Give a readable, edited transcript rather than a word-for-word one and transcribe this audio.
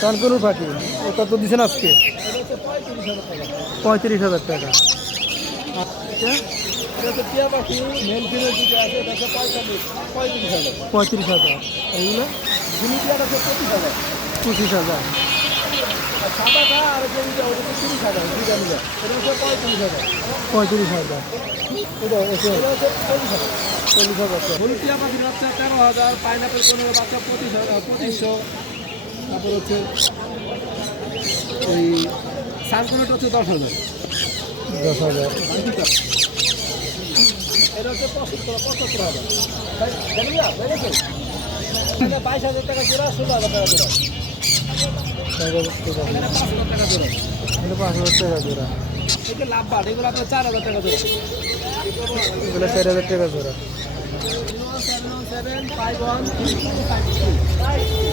কানকুনুর পাখি কত দিচ্ছেন আজকে? 35,000 টাকা। টিয়া পাখি মেল ফিমেল দুটো আছে, এটা হচ্ছে 35,000। এইগুলো জিনি টিয়াটা হচ্ছে 25,000। 25,000। আর সাদাটা আর যেটা ওটা হচ্ছে 30,000, দুইটা মিলে এটা হচ্ছে 35,000। 35,000। এটা এটা হচ্ছে 40,000। 40,000। হলুদ টিয়া পাখির বাচ্চা 13,000, পাইনাপেল কোনের বাচ্চা 25,000। তারপর হচ্ছে এই সানকোনেট হচ্ছে 10,000। 10,000। এটা হচ্ছে 75,000। 22,000 টাকা জোড়া, 16,000 টাকা জোড়া। 5,000 টাকা জোড়া। এটা 5,000 টাকা জোড়া। এটা লাভ বাট, এগুলো আপনার 4,000 টাকা জোড়া। এগুলো 4,000 টাকা জোড়া। 71751